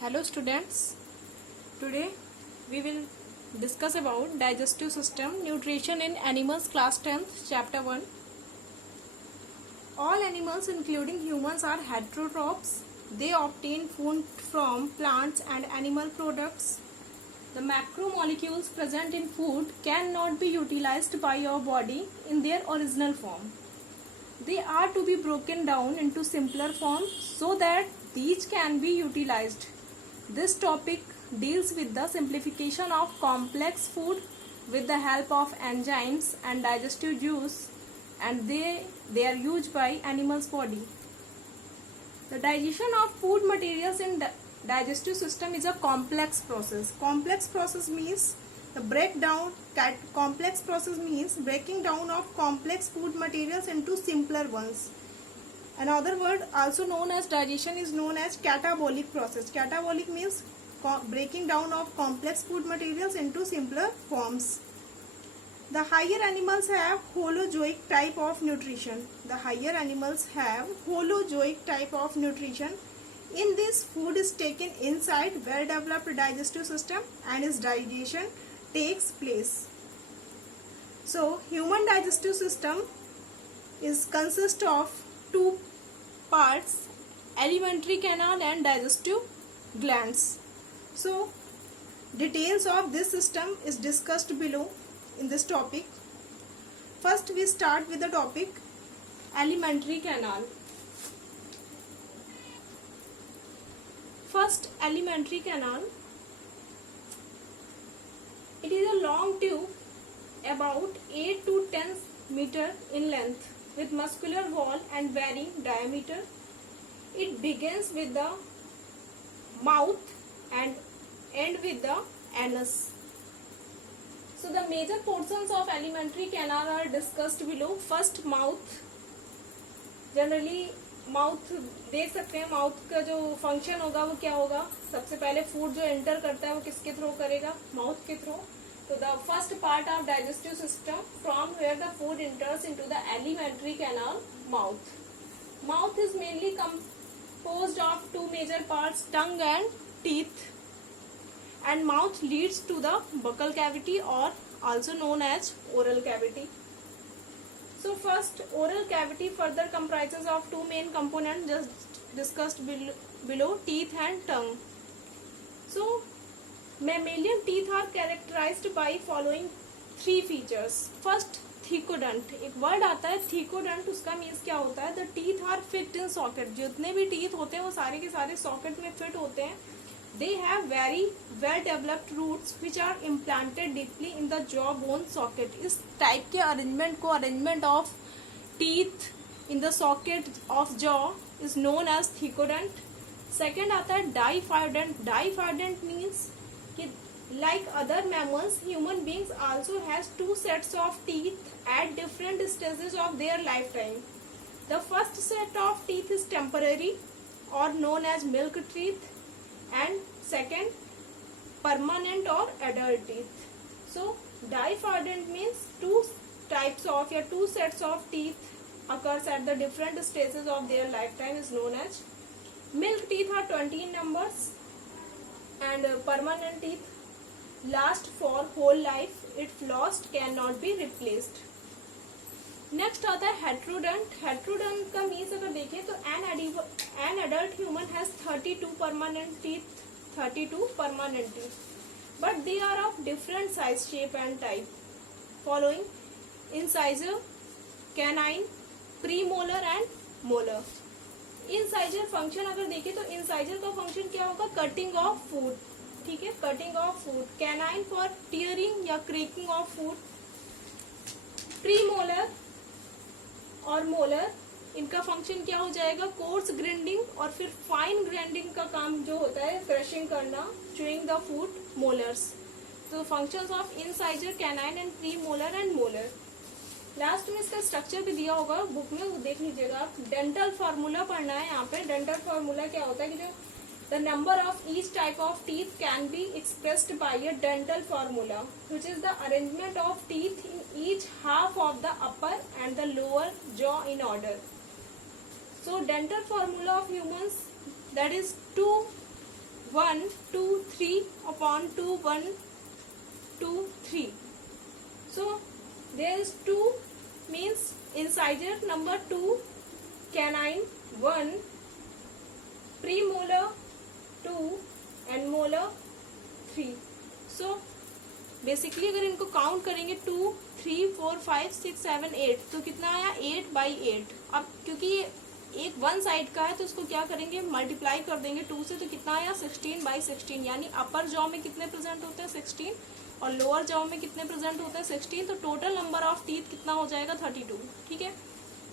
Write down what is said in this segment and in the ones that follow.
Hello students, today we will discuss about digestive system, nutrition in animals, class 10th, chapter 1. All animals including humans are heterotrophs. They obtain food from plants and animal products. The macromolecules present in food cannot be utilized by your body in their original form. They are to be broken down into simpler forms so that these can be utilized. This topic deals with the simplification of complex food with the help of enzymes and digestive juice, and they are used by animals' body. The digestion of food materials in the digestive system is a complex process. Complex process means breaking down of complex food materials into simpler ones. Another word also known as digestion is known as catabolic process. Catabolic means breaking down of complex food materials into simpler forms. The higher animals have holozoic type of nutrition. In this, food is taken inside well-developed digestive system and its digestion takes place. So, human digestive system consists of two parts, alimentary canal and digestive glands. So, details of this system is discussed below in this topic. First, we start with the topic alimentary canal. First, alimentary canal. It is a long tube about 8 to 10 meter in length with muscular wall and varying diameter. It begins with the mouth and end with the anus. So the major portions of alimentary canal are discussed below. First, mouth. Generally mouth देख सकते हैं, mouth का जो function होगा वो क्या होगा. सबसे पहले फूड जो एंटर करता है वो किसके थ्रू करेगा, माउथ के थ्रू. तो the first part of digestive system from where the food enters into the alimentary canal, mouth. Mouth is mainly composed of two major parts, tongue and teeth, and mouth leads to the buccal cavity or also known as oral cavity. So first, oral cavity further comprises of two main components just discussed below, teeth and tongue. So mammalian teeth are characterized by following three features. First, थीकोडंट. एक word आता है थीकोडंट, उसका means क्या होता है, the teeth are fit in socket. जितने भी teeth होते हैं वो सारे के सारे सॉकेट में फिट होते हैं. They have very well developed roots which are implanted deeply in the jaw bone socket. इस टाइप के अरेंजमेंट को, arrangement of teeth in the socket of jaw is known as thecodont. Second आता है diphyodont. Diphyodont means कि like other mammals, human beings also has two sets of teeth at different stages of their lifetime. The first set of teeth is temporary or known as milk teeth, and second permanent or adult teeth. So diphardent means two sets of teeth occurs at the different stages of their lifetime is known as. Milk teeth are 20 in numbers, and permanent teeth last for whole life. If lost, cannot be replaced. Next आता है heterodont. Heterodont का means अगर देखें तो an adult human has 32 permanent teeth, but they are of different size, shape and type. Following incisor, canine, premolar and molar. Incisor function अगर देखें तो incisor का फंक्शन क्या होगा, कटिंग ऑफ फूड. ठीक है, cutting of food. Canine for tearing या cracking of food. Premolar और मोलर, इनका फंक्शन क्या हो जाएगा, कोर्स ग्राइंडिंग और फिर फाइन ग्राइंडिंग का काम जो होता है, क्रशिंग करना, च्यूइंग द फूड, मोलर्स. तो functions of incisor, canine and premolar and molar. Last में इसका स्ट्रक्चर भी दिया होगा बुक में, वो देख लीजिएगा आप. डेंटल फार्मूला पढ़ना है यहाँ पे. डेंटल फार्मूला क्या होता है कि जो the number of each type of teeth can be expressed by a dental formula, which is the arrangement of teeth in each half of the upper and the lower jaw in order. So dental formula of humans, that is two 1 2 3 upon 2 1 2 3. So there is 2 means incisor number 2, canine 1, premolar 2 and molar 3. So basically अगर इनको count करेंगे 2 3 4 5 6 7 8 तो कितना आया 8/8. अब क्योंकि एक one side का है तो इसको क्या करेंगे मल्टीप्लाई कर देंगे 2 से, तो कितना आया 16/16. यानी अपर जॉ में कितने प्रेजेंट होते हैं 16 और लोअर जॉ में कितने प्रेजेंट होते हैं 16. तो टोटल नंबर ऑफ टीथ कितना हो जाएगा 32. ठीक है,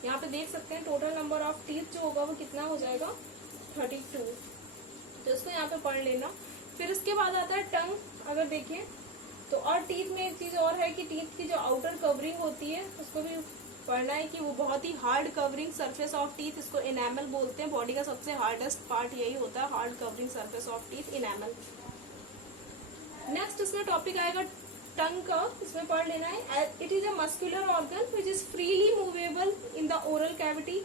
यहाँ पे देख सकते हैं टोटल नंबर ऑफ टीथ जो होगा वो कितना हो जाएगा 32. तो इसको यहाँ पे पढ़ लेना. फिर इसके बाद आता है टंग. अगर देखें तो और टीथ में एक चीज और है कि टीथ की जो आउटर कवरिंग होती है उसको भी पढ़ना है कि वो बहुत ही hard covering surface of teeth, इसको इनेमल बोलते हैं. बॉडी का सबसे हार्डेस्ट पार्ट यही होता है, hard covering surface of teeth, enamel. Next इसमें टॉपिक आएगा टंग का. इसमें पढ़ लेना है it is a muscular organ which is freely movable in the oral cavity.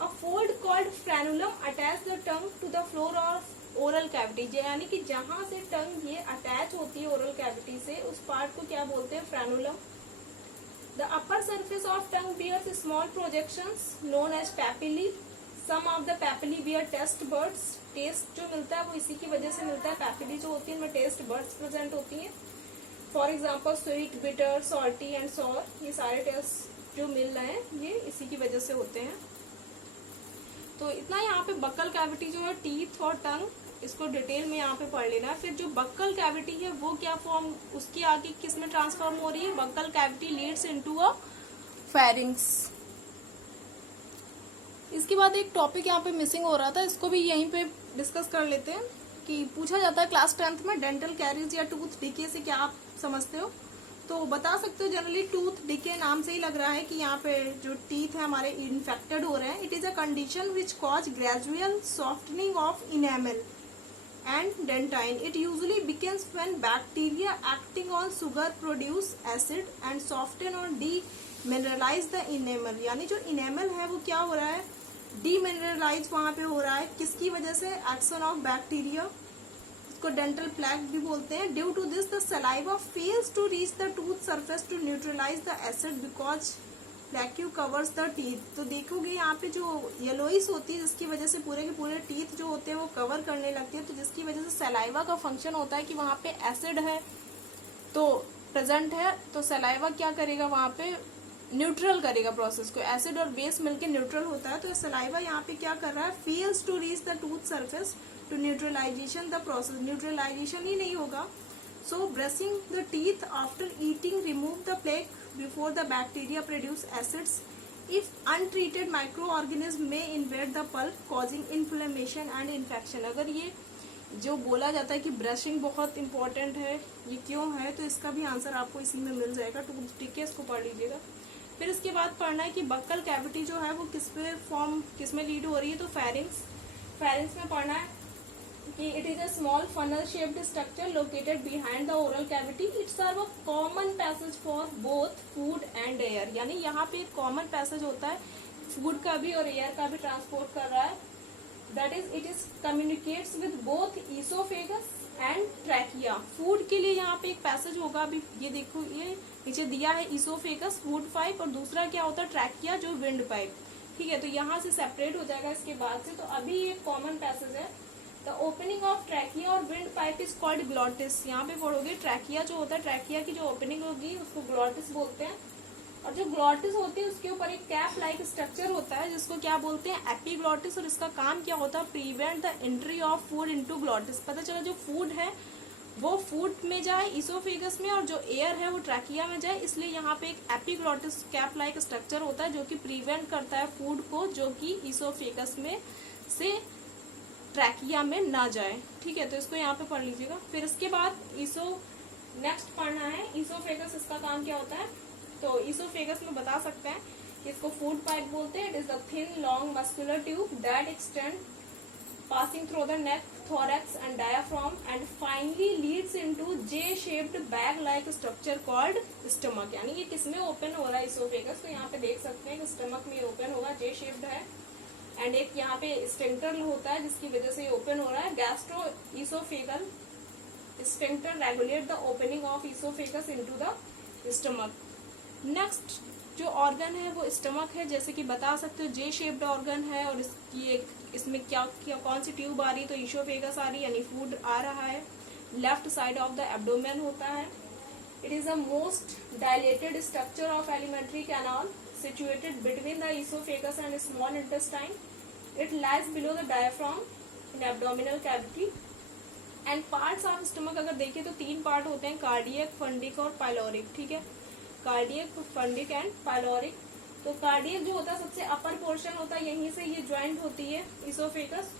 A fold called frenulum attach the tongue to the floor of oral cavity. यानी कि जहां से टंग ये अटैच होती है ओरल कैविटी से, उस पार्ट को क्या बोलते हैं frenulum. The upper surface of tongue bears small projections known as papillae. Some of the papillae bear taste buds. Taste जो मिलता है वो इसी की वजह से मिलता है. पैपिली जो होती है इनमें टेस्ट बर्ड्स प्रेजेंट होती है. For example sweet, bitter, salty and sour, ये सारे टेस्ट जो मिल रहे हैं ये इसी की वजह से होते हैं. तो इतना यहाँ पे बक्कल कैविटी जो है टीथ और टंग, इसको डिटेल में यहाँ पे पढ़ लेना है. फिर जो बक्कल कैविटी है वो क्या फॉर्म, उसकी आगे किस में ट्रांसफॉर्म हो रही है. Buccal cavity Leeds into a pharynx. इसके बाद एक टॉपिक यहाँ पे मिसिंग हो रहा था, इसको भी यहीं पे डिस्कस कर लेते हैं. कि पूछा जाता है क्लास 10th में डेंटल कैरीज या टूथ डिके से क्या आप समझते हो. तो बता सकते हो जनरली टूथ डिके नाम से ही लग रहा है कि यहाँ पे जो टीथ है हमारे इन्फेक्टेड हो रहे हैं. It is a condition which cause gradual softening of enamel and dentine. It usually begins when bacteria acting on sugar produce acid and soften or demineralize the enamel. यानी जो enamel है वो क्या हो रहा है demineralize वहाँ पे हो रहा है. किसकी वजह से, action of bacteria. इसको डेंटल प्लैक भी बोलते हैं. Due to this the saliva fails to reach the tooth surface to neutralize the acid because plaque covers the teeth. तो देखोगे यहाँ पे जो येलोइस होती है जिसकी वजह से पूरे के पूरे टीथ जो होते हैं वो कवर करने लगती है. तो जिसकी वजह से सलाइवा का फंक्शन होता है कि वहाँ पे एसिड है तो प्रेजेंट है, तो सलाइवा क्या करेगा वहाँ पे न्यूट्रल करेगा प्रोसेस को. एसिड और बेस मिलके न्यूट्रल होता है. तो सलाइवा यहाँ पे क्या कर रहा है, fails to reach the tooth surface to neutralization the process. Neutralization ही नहीं होगा. So brushing the teeth after eating remove the plaque before the bacteria produce acids. If untreated microorganism may invade the pulp causing inflammation and infection. अगर ये जो बोला जाता है कि ब्रशिंग बहुत इंपॉर्टेंट है, ये क्यों है, तो इसका भी आंसर आपको इसी में मिल जाएगा. तो ठीक है, इसको पढ़ लीजिएगा. फिर इसके बाद पढ़ना है कि बक्कल कैविटी जो है वो किस में लीड हो रही है. तो फेरिंग्स में पढ़ना है कि it is a small funnel shaped structure located behind the oral cavity. It serve a common passage for both food and air. यानी यहाँ पे एक कॉमन पैसेज होता है, फूड का भी और एयर का भी ट्रांसपोर्ट कर रहा है. That is, it is communicates with both esophagus and trachea. Food के लिए यहाँ पे एक पैसेज होगा. अभी ये देखो, ये नीचे दिया है इसोफेगस, फूड पाइप, और दूसरा क्या होता है ट्रैकिया जो विंड पाइप. ठीक है, तो यहाँ से सेपरेट हो जाएगा इसके बाद से. तो अभी ये कॉमन पैसेज है. द ओपनिंग ऑफ ट्रैकिया और wind pipe is called glottis. यहाँ पे पढ़ोगे ट्रैकिया जो होता है, ट्रैकिया की जो ओपनिंग होगी उसको ग्लॉटिस बोलते हैं. और जो ग्लॉटिस होती है उसके ऊपर एक कैप लाइक स्ट्रक्चर होता है जिसको क्या बोलते हैं एपीग्लॉटिस. और इसका काम क्या होता है, prevent the entry of food into glottis. पता चला जो फूड है वो फूड में जाए इसोफेगस में, और जो एयर है वो ट्रैकिया में जाए. इसलिए यहाँ पे एक एपीग्लॉटिस कैप लाइक स्ट्रक्चर होता है जो कि प्रिवेंट करता है फूड को जो कि इसोफेगस में से ट्रैकिया में ना जाए. ठीक है, तो इसको यहाँ पे पढ़ लीजिएगा. फिर इसके बाद नेक्स्ट पढ़ना है इसोफेगस. इसका काम क्या होता है, तो इसोफेगस में बता सकते हैं कि इसको फूड पाइप बोलते हैं. It is the thin long muscular tube that extend passing through the neck, thorax and diaphragm and finally leads into J-shaped bag-like structure called stomach. यानी ये किसमें ओपन हो रहा है इसोफेगस, तो यहाँ पे देख सकते हैं कि स्टमक में ओपन होगा, J-shaped है. एंड एक यहाँ पे स्फिंक्टर होता है जिसकी वजह से ये ओपन हो रहा है। Gastro oesophageal sphincter regulate the opening of oesophagus into the stomach. Next जो ऑर्गन है वो स्टमक है, जैसे कि बता सकते हो जे शेप्ड ऑर्गन है और इसमें क्या कौन सी ट्यूब आ रही है, तो ईसोफेगस आ रही है यानी फूड आ रहा है। Left side of the abdomen होता है। It is the most dilated structure of alimentary canal situated between the esophagus and small intestine. It lies below the diaphragm in abdominal cavity. And parts of stomach अगर देखें तो 3 part होते हैं, cardiac, fundic और pyloric. ठीक है, cardiac, fundic and pyloric. तो cardiac जो होता है सबसे अपर पोर्शन होता है, यहीं से ये ज्वाइंट होती है इसोफेगस।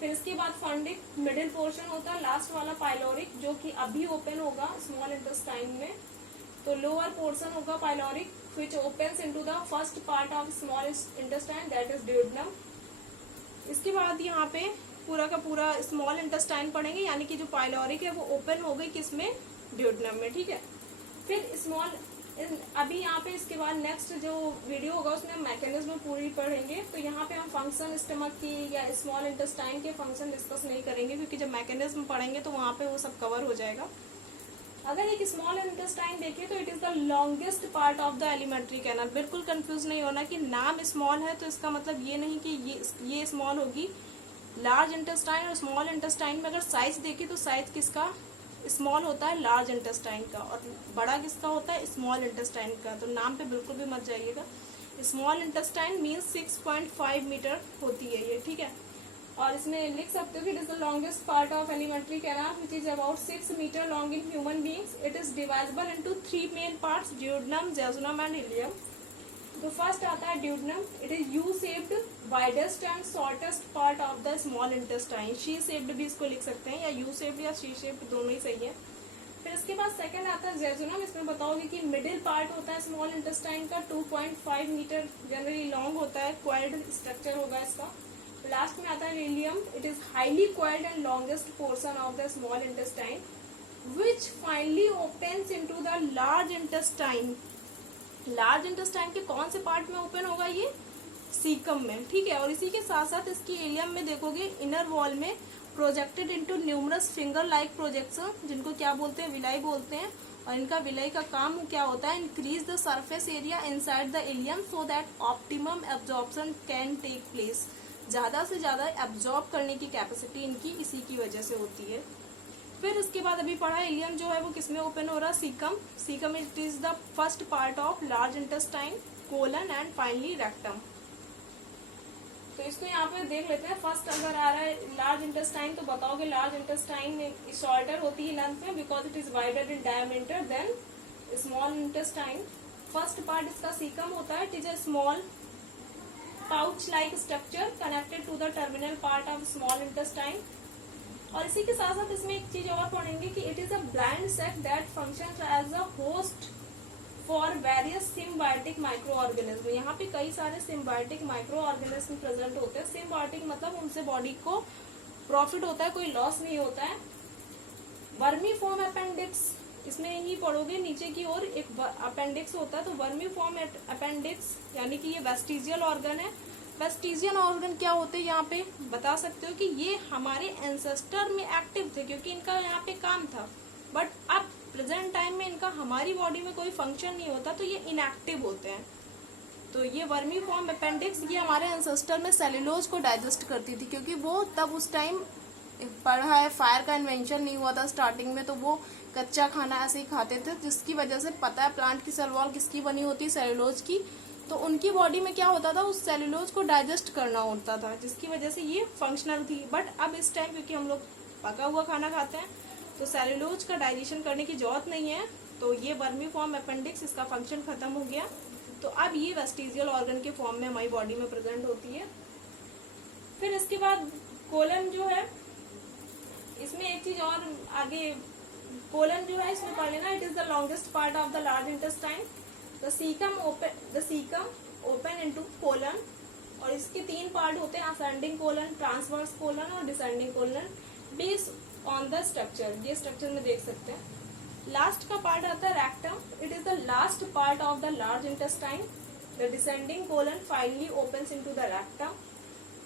फिर इसके बाद फंडिक मिडिल पोर्शन होता है, लास्ट वाला पाइलोरिक जो कि अभी ओपन होगा स्मॉल इंटेस्टाइन में। तो लोअर पोर्शन होगा pyloric which opens into the first part of small intestine that is duodenum. इसके बाद यहाँ पे पूरा का पूरा स्मॉल इंटेस्टाइन पढ़ेंगे, यानी कि जो पाइलोरिक है वो ओपन हो गई किसमें, ड्यूोडेनम में। ठीक है, फिर स्मॉल अभी यहाँ पे इसके बाद नेक्स्ट जो वीडियो होगा उसमें मैकेनिज्म पूरी पढ़ेंगे। तो यहाँ पे हम फंक्शन स्टमक की या स्मॉल इंटेस्टाइन के फंक्शन डिस्कस नहीं करेंगे, क्योंकि जब मैकेनिज्म पढ़ेंगे तो वहाँ पे वो सब कवर हो जाएगा। अगर एक स्मॉल इंटेस्टाइन देखें तो it is the longest part of the alimentary canal. बिल्कुल कंफ्यूज नहीं होना कि नाम स्मॉल है तो इसका मतलब ये नहीं कि ये स्मॉल होगी। लार्ज इंटेस्टाइन और स्मॉल इंटेस्टाइन में अगर साइज देखें तो साइज किसका स्मॉल होता है, लार्ज इंटेस्टाइन का, और बड़ा किसका होता है, स्मॉल इंटेस्टाइन का। तो नाम पे बिल्कुल भी मत जाइएगा। स्मॉल इंटेस्टाइन मीन्स 6.5 मीटर होती है ये। ठीक है, और इसमें लिख सकते हो कि it is the longest part of alimentary canal which is about 6 metre long in human beings. It is divisible into 3 main parts, duodenum, jejunum and ileum. तो फर्स्ट आता है duodenum. It is U shaped, widest and shortest part of the small intestine. C shaped भी इसको लिख सकते हैं, या U shaped या शी शेप्ड, दोनों ही सही है। फिर इसके बाद सेकंड आता है जेजुनम। इसमें बताओगे कि मिडिल पार्ट होता है स्मॉल इंटेस्टाइन का, 2.5 मीटर जनरली लॉन्ग होता है, क्वाइल्ड स्ट्रक्चर होगा इसका। लास्ट में आता है ileum. It is highly coiled and longest portion of the small intestine which finally opens into the large intestine. Large intestine के कौन से पार्ट में ओपन होगा, ये सीकम में। ठीक है, और इसी के साथ साथ इसकी इलियम में देखोगे इनर वॉल में projected into numerous finger like projection, जिनको क्या बोलते हैं, विलाई बोलते हैं। और इनका विलाई का काम क्या होता है, increase the surface area inside the ileum so that optimum absorption can take place. ज्यादा से ज्यादा एब्जॉर्ब करने की कैपेसिटी इनकी इसी की वजह से होती है। फिर इसके बाद अभी पढ़ा इलियम जो है वो किसमें ओपन हो रहा है, caecum. Caecum it is the first part of large intestine, colon and finally rectum. तो इसको यहाँ पे देख लेते हैं। फर्स्ट अगर आ रहा है लार्ज इंटेस्टाइन तो बताओगे लार्ज इंटेस्टाइन शॉर्टर होती है लेंथ में because it is wider in diameter than small intestine. First part इसका सीकम होता है। It is a small pouch like structure connected to the terminal part of small intestine। और इसी के साथ साथ इसमें एक चीज और पढ़ेंगे कि it is a blind sac that functions as a host for various symbiotic microorganisms। यहाँ पे कई सारे symbiotic microorganisms प्रेजेंट होते हैं। symbiotic मतलब उनसे बॉडी को प्रॉफिट होता है, कोई लॉस नहीं होता है। वर्मीफॉर्म अपेंडिक्स इसमें ही पढ़ोगे, नीचे की ओर एक अपेंडिक्स होता है। तो वर्मीफॉर्म अपेंडिक्स यानी कि ये वेस्टिजियल ऑर्गन है। वेस्टिजियल ऑर्गन क्या होते हैं यहाँ पे बता सकते हो कि ये हमारे एंसेस्टर में एक्टिव थे क्योंकि इनका यहाँ पे काम था, बट अब प्रेजेंट टाइम में इनका हमारी बॉडी में कोई फंक्शन नहीं होता तो ये इनएक्टिव होते हैं। तो ये वर्मीफॉर्म अपेंडिक्स ये हमारे एंसेस्टर में सेलुलोज को डाइजेस्ट करती थी, क्योंकि वो तब उस टाइम पढ़ा है फायर का इन्वेंशन नहीं हुआ था स्टार्टिंग में, तो वो कच्चा खाना ऐसे ही खाते थे, जिसकी वजह से पता है प्लांट की सेल वॉल किसकी बनी होती है, सेलुलोज की। तो उनकी बॉडी में क्या होता था, उस सेलुलोज को डाइजेस्ट करना होता था, जिसकी वजह से ये फंक्शनल थी। बट अब इस टाइम क्योंकि हम लोग पका हुआ खाना खाते हैं तो सेलुलोज का डाइजेशन करने की जरूरत नहीं है, तो ये वर्मीफॉर्म अपेंडिक्स इसका फंक्शन खत्म हो गया। तो अब ये वेस्टिजियल ऑर्गन के फॉर्म में हमारी बॉडी में प्रेजेंट होती है। फिर इसके बाद कोलन जो है, इसमें एक चीज और आगे, कोलन जो है इसमें पढ़ लेना। It is the longest part of the large intestine. The caecum open into colon, और इसके 3 पार्ट होते हैं, असेंडिंग कोलन, ट्रांसवर्स कोलन और descending colon, based on the structure. ये स्ट्रक्चर में देख सकते हैं। लास्ट का पार्ट आता है rectum. It is the last part of the large intestine. The descending colon finally opens into the rectum.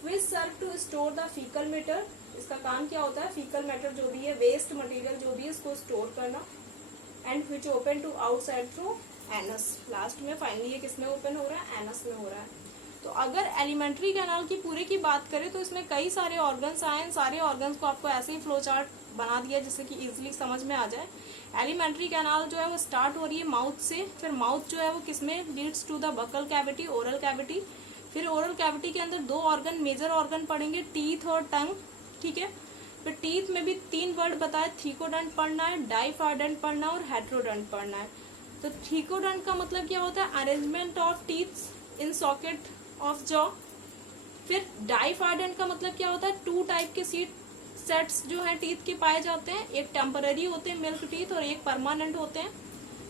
Which serve to store the faecal matter. इसका काम क्या होता है, फीकल मैटर जो भी है, वेस्ट मटेरियल जो भी है, इसको स्टोर करना। And which open to outside through anus. Last में फाइनली ये किसमें ओपन हो रहा है, एनस में हो रहा है। तो अगर एलिमेंट्री कैनाल की पूरे की बात करें तो इसमें कई सारे ऑर्गन्स आए हैं। सारे ऑर्गन्स को आपको ऐसे ही फ्लो चार्ट बना दिया जिससे कि इजीली समझ में आ जाए। एलिमेंट्री कैनाल जो है वो स्टार्ट हो रही है माउथ से, फिर माउथ जो है वो किसमें leads to the buccal cavity, oral cavity. फिर ओरल कैविटी के अंदर दो ऑर्गन, मेजर ऑर्गन पढ़ेंगे, टीथ और टंग, ठीक है। फिर टीथ में भी 3 वर्ड बताए, थीकोडंट पढ़ना है, डाइफाइडेंट पढ़ना है और हेट्रोडंट पढ़ना है। तो थीकोडंट का मतलब क्या होता है, arrangement of teeth in socket of jaw. फिर डाइफाइडेंट का मतलब क्या होता है, 2 टाइप के सेट्स जो है टीथ के पाए जाते हैं, एक टेम्पररी होते हैं मिल्क टीथ और एक परमानेंट होते हैं।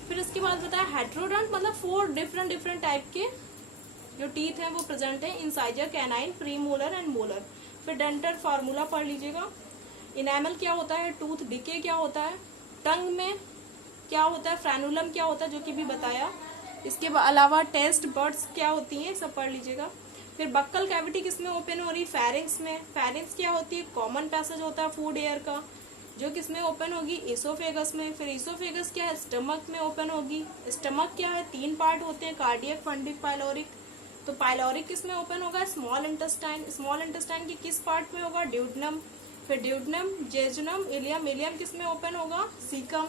फिर इसके बाद बताया हेट्रोडंट मतलब 4 डिफरेंट टाइप के जो टीथ हैं वो प्रेजेंट है, incisor, canine, premolar and molar. फिर डेंटल फार्मूला पढ़ लीजिएगा। इनेमल क्या होता है, टूथ डिके क्या होता है, टंग में क्या होता है, फ्रेनुलम क्या होता है जो कि भी बताया। इसके अलावा टेस्ट बर्ड्स क्या होती हैं, सब पढ़ लीजिएगा। फिर बक्कल कैविटी किसमें ओपन हो रही है, फेरिंग्स में। फेरिंग्स क्या होती है, कॉमन पैसेज होता है फूड एयर का, जो किसमें ओपन होगी, इसोफेगस में। फिर इसोफेगस क्या है, स्टमक में ओपन होगी। स्टमक क्या है, 3 पार्ट होते हैं, कार्डियक, फंडिक, पाइलोरिक। तो पाइलोरिक किसमें ओपन होगा, स्मॉल इंटेस्टाइन। स्मॉल इंटेस्टाइन की किस पार्ट में होगा, ड्यूडनम। फिर ड्यूडनम, जेजुनम, इलियम। इलियम किसमें ओपन होगा, सीकम।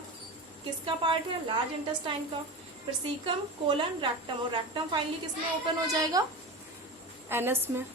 किसका पार्ट है, लार्ज इंटेस्टाइन का। फिर सीकम, कोलन, रेक्टम, और रेक्टम फाइनली किसमें ओपन हो जाएगा, एनस में।